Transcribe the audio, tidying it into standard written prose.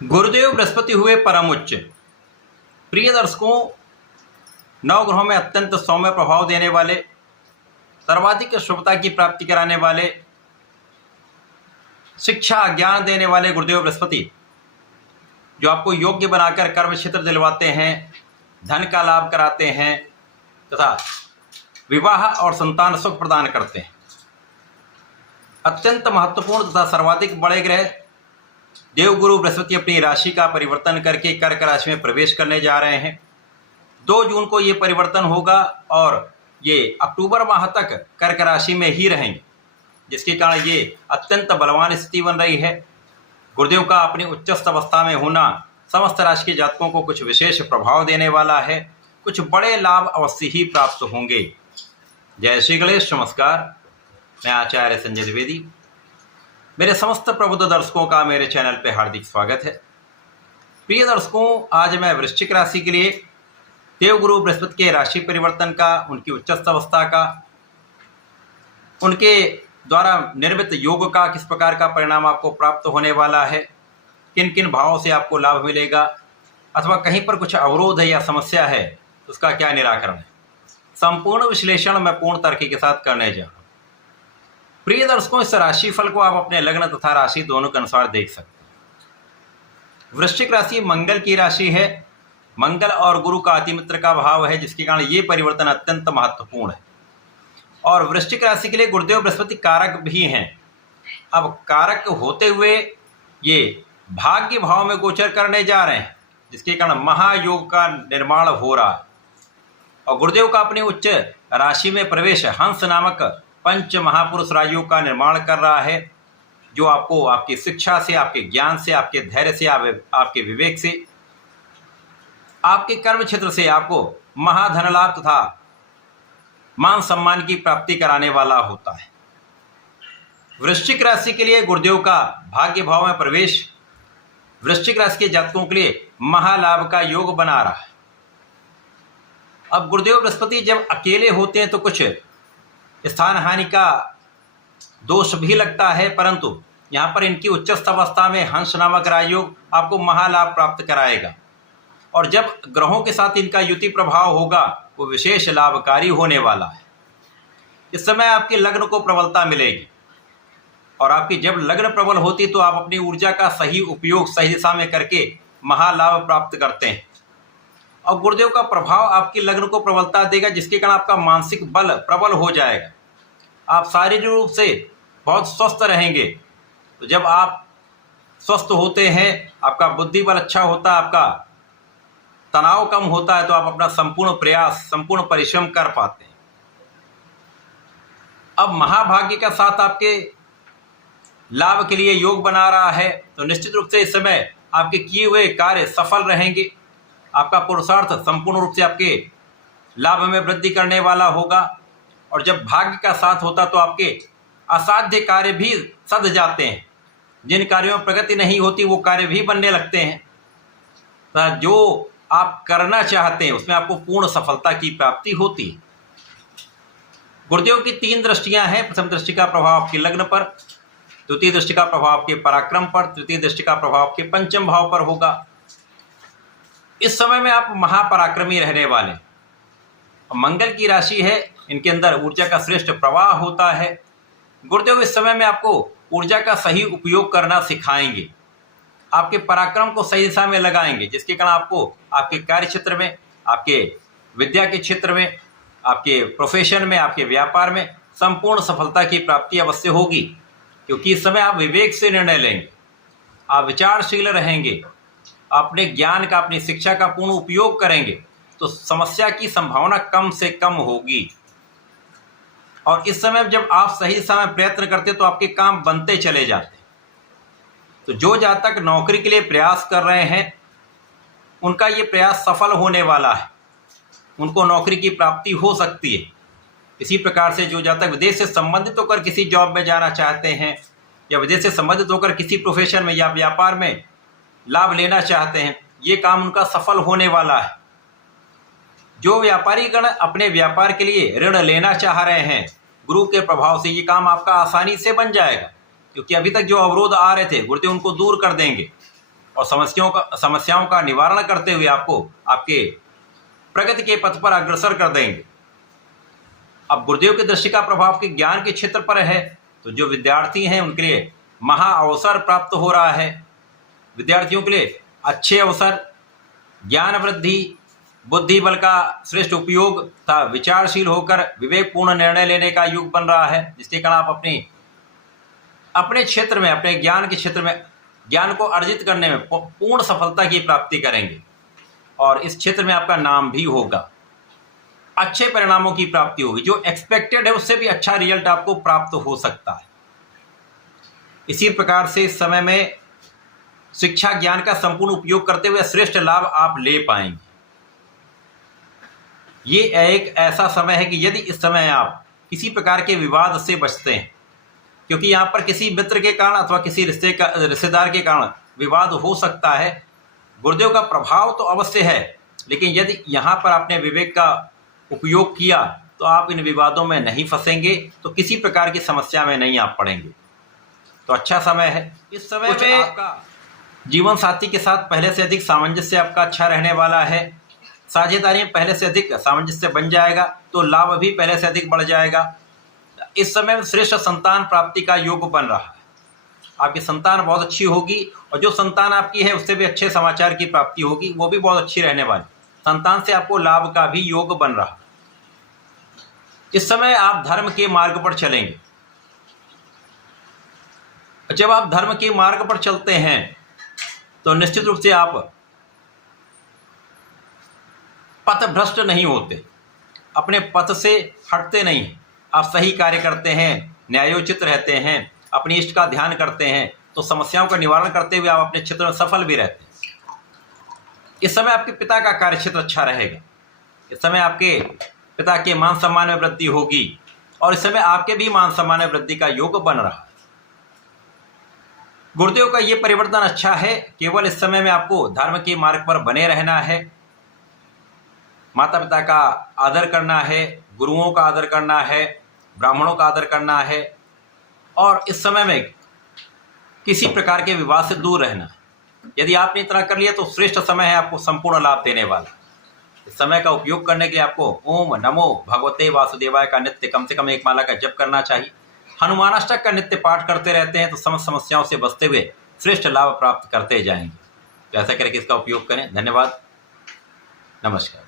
गुरुदेव बृहस्पति हुए परम उच्च। प्रिय दर्शकों, नवग्रहों में अत्यंत सौम्य प्रभाव देने वाले, सर्वाधिक शुभता की प्राप्ति कराने वाले, शिक्षा ज्ञान देने वाले गुरुदेव बृहस्पति जो आपको योग्य बनाकर कर्म क्षेत्र दिलवाते हैं, धन का लाभ कराते हैं तथा विवाह और संतान सुख प्रदान करते हैं। अत्यंत महत्वपूर्ण तथा सर्वाधिक बड़े ग्रह देवगुरु बृहस्पति अपनी राशि का परिवर्तन करके कर्क राशि में प्रवेश करने जा रहे हैं। 2 जून को ये परिवर्तन होगा और ये अक्टूबर माह तक कर्क राशि में ही रहेंगे, जिसके कारण ये अत्यंत बलवान स्थिति बन रही है। गुरुदेव का अपनी उच्चस्थ अवस्था में होना समस्त राशि के जातकों को कुछ विशेष प्रभाव देने वाला है। कुछ बड़े लाभ अवश्य ही प्राप्त होंगे। जय श्री गणेश। नमस्कार, मैं आचार्य संजय द्विवेदी। मेरे समस्त प्रबुद्ध दर्शकों का मेरे चैनल पे हार्दिक स्वागत है। प्रिय दर्शकों, आज मैं वृश्चिक राशि के लिए देवगुरु बृहस्पति के राशि परिवर्तन का, उनकी उच्चस्थ अवस्था का, उनके द्वारा निर्मित योग का किस प्रकार का परिणाम आपको प्राप्त होने वाला है, किन किन भावों से आपको लाभ मिलेगा, अथवा कहीं पर कुछ अवरोध है या समस्या है तो उसका क्या निराकरण है, संपूर्ण विश्लेषण मैं पूर्ण तर्क के साथ करने जा रहा हूँ। प्रिय दर्शकों, इस राशिफल को आप अपने लग्न तथा राशि दोनों के अनुसार देख सकते हैं। वृश्चिक राशि मंगल की राशि है। मंगल और गुरु का अतिमित्र का भाव है, जिसके कारण ये परिवर्तन अत्यंत महत्वपूर्ण है। और वृश्चिक राशि के लिए गुरुदेव बृहस्पति कारक भी हैं। अब कारक होते हुए ये भाग्य भाव में गोचर करने जा रहे हैं, जिसके कारण महायोग का निर्माण हो रहा है। और गुरुदेव का अपनी उच्च राशि में प्रवेश हंस नामक पंच महापुरुष राजयोग का निर्माण कर रहा है, जो आपको आपकी शिक्षा से, आपके ज्ञान से, आपके धैर्य से, आपके विवेक से, आपके कर्म क्षेत्र से आपको महाधन लाभ तथा मान सम्मान की प्राप्ति कराने वाला होता है। वृश्चिक राशि के लिए गुरुदेव का भाग्य भाव में प्रवेश वृश्चिक राशि के जातकों के लिए महालाभ का योग बना रहा है। अब गुरुदेव बृहस्पति जब अकेले होते हैं तो कुछ स्थान हानि का दोष भी लगता है, परंतु यहाँ पर इनकी उच्चस्थ अवस्था में हंस नामक राजयोग आपको महालाभ प्राप्त कराएगा। और जब ग्रहों के साथ इनका युति प्रभाव होगा वो विशेष लाभकारी होने वाला है। इस समय आपके लग्न को प्रबलता मिलेगी, और आपकी जब लग्न प्रबल होती तो आप अपनी ऊर्जा का सही उपयोग सही दिशा में करके महालाभ प्राप्त करते हैं। और गुरुदेव का प्रभाव आपके लग्न को प्रबलता देगा, जिसके कारण आपका मानसिक बल प्रबल हो जाएगा। आप शारीरिक रूप से बहुत स्वस्थ रहेंगे। तो जब आप स्वस्थ होते हैं, आपका बुद्धि बल अच्छा होता है, आपका तनाव कम होता है, तो आप अपना संपूर्ण प्रयास, संपूर्ण परिश्रम कर पाते हैं। अब महाभाग्य का साथ आपके लाभ के लिए योग बना रहा है, तो निश्चित रूप से इस समय आपके किए हुए कार्य सफल रहेंगे। आपका पुरुषार्थ संपूर्ण रूप से आपके लाभ में वृद्धि करने वाला होगा। और जब भाग्य का साथ होता तो आपके असाध्य कार्य भी सध जाते हैं। जिन कार्यों में प्रगति नहीं होती वो कार्य भी बनने लगते हैं। तो जो आप करना चाहते हैं उसमें आपको पूर्ण सफलता की प्राप्ति होती है। गुरुदेव की 3 दृष्टियां हैं। प्रथम दृष्टि का प्रभाव आपके लग्न पर, द्वितीय दृष्टि का प्रभाव आपके पराक्रम पर, तृतीय दृष्टि का प्रभाव आपके पंचम भाव पर होगा। इस समय में आप महापराक्रमी रहने वाले। मंगल की राशि है, इनके अंदर ऊर्जा का श्रेष्ठ प्रवाह होता है। गुरुदेव इस समय में आपको ऊर्जा का सही उपयोग करना सिखाएंगे, आपके पराक्रम को सही दिशा में लगाएंगे, जिसके कारण आपको आपके कार्य क्षेत्र में, आपके विद्या के क्षेत्र में, आपके प्रोफेशन में, आपके व्यापार में संपूर्ण सफलता की प्राप्ति अवश्य होगी। क्योंकि इस समय आप विवेक से निर्णय लेंगे, आप विचारशील रहेंगे, अपने ज्ञान का, अपनी शिक्षा का पूर्ण उपयोग करेंगे, तो समस्या की संभावना कम से कम होगी। और इस समय जब आप सही दिशा में प्रयत्न करते तो आपके काम बनते चले जाते। तो जो जातक नौकरी के लिए प्रयास कर रहे हैं उनका ये प्रयास सफल होने वाला है, उनको नौकरी की प्राप्ति हो सकती है। इसी प्रकार से जो जातक विदेश से संबंधित होकर किसी जॉब में जाना चाहते हैं, या विदेश से संबंधित होकर किसी प्रोफेशन में या व्यापार में लाभ लेना चाहते हैं, ये काम उनका सफल होने वाला है। जो व्यापारी गण अपने व्यापार के लिए ऋण लेना चाह रहे हैं, गुरु के प्रभाव से ये काम आपका आसानी से बन जाएगा। क्योंकि अभी तक जो अवरोध आ रहे थे गुरुदेव उनको दूर कर देंगे। और समस्याओं का निवारण करते हुए आपको आपके प्रगति के पथ पर अग्रसर कर देंगे। अब गुरुदेव की दृष्टि का प्रभाव के ज्ञान के क्षेत्र पर है, तो जो विद्यार्थी हैं उनके लिए महा अवसर प्राप्त हो रहा है। विद्यार्थियों के लिए अच्छे अवसर, ज्ञान वृद्धि, बुद्धि बल का श्रेष्ठ उपयोग तथा विचारशील होकर विवेकपूर्ण निर्णय लेने का युग बन रहा है, जिसके कारण आप अपने क्षेत्र में, अपने ज्ञान के क्षेत्र में ज्ञान को अर्जित करने में पूर्ण सफलता की प्राप्ति करेंगे और इस क्षेत्र में आपका नाम भी होगा। अच्छे परिणामों की प्राप्ति होगी, जो एक्सपेक्टेड है उससे भी अच्छा रिजल्ट आपको प्राप्त हो सकता है। इसी प्रकार से इस समय में शिक्षा ज्ञान का संपूर्ण उपयोग करते हुए श्रेष्ठ लाभ आप ले पाएंगे। ये एक ऐसा समय है कि यदि इस समय आप किसी प्रकार के विवाद से बचते हैं, क्योंकि यहाँ पर किसी मित्र के कारण अथवा किसी रिश्तेदार के कारण विवाद हो सकता है। गुरुदेव का प्रभाव तो अवश्य है, लेकिन यदि यहाँ पर आपने विवेक का उपयोग किया तो आप इन विवादों में नहीं फंसेंगे, तो किसी प्रकार की समस्या में नहीं आप पड़ेंगे। तो अच्छा समय है। इस समय में आपका जीवन साथी के साथ पहले से अधिक सामंजस्य आपका अच्छा रहने वाला है। साझेदारी में पहले से अधिक सामंजस्य बन जाएगा, तो लाभ भी पहले से अधिक बढ़ जाएगा। इस समय में श्रेष्ठ संतान प्राप्ति का योग बन रहा है। आपकी संतान बहुत अच्छी होगी और जो संतान आपकी है उससे भी अच्छे समाचार की प्राप्ति होगी, वो भी बहुत अच्छी रहने वाली। संतान से आपको लाभ का भी योग बन रहा है। इस समय आप धर्म के मार्ग पर चलेंगे। जब आप धर्म के मार्ग पर चलते हैं तो निश्चित रूप से आप पथ भ्रष्ट नहीं होते, अपने पथ से हटते नहीं। आप सही कार्य करते हैं, न्यायोचित रहते हैं, अपनी इष्ट का ध्यान करते हैं, तो समस्याओं का निवारण करते हुए आप अपने क्षेत्र में सफल भी रहते हैं। इस समय आपके पिता का कार्य क्षेत्र अच्छा रहेगा। इस समय आपके पिता के मान सम्मान में वृद्धि होगी और इस समय आपके भी मान सम्मान में वृद्धि का योग बन रहा है। गुरुदेव का ये परिवर्तन अच्छा है। केवल इस समय में आपको धर्म के मार्ग पर बने रहना है, माता पिता का आदर करना है, गुरुओं का आदर करना है, ब्राह्मणों का आदर करना है और इस समय में किसी प्रकार के विवाद से दूर रहना है। यदि आपने इतना कर लिया तो श्रेष्ठ समय है आपको संपूर्ण लाभ देने वाला। इस समय का उपयोग करने के लिए आपको ओम नमो भगवते वासुदेवाय का नित्य कम से कम एक माला का जप करना चाहिए। हनुमानाष्टक का नित्य पाठ करते रहते हैं तो समस्त समस्याओं से बचते हुए श्रेष्ठ लाभ प्राप्त करते जाएंगे। तो ऐसा करके इसका उपयोग करें। धन्यवाद, नमस्कार।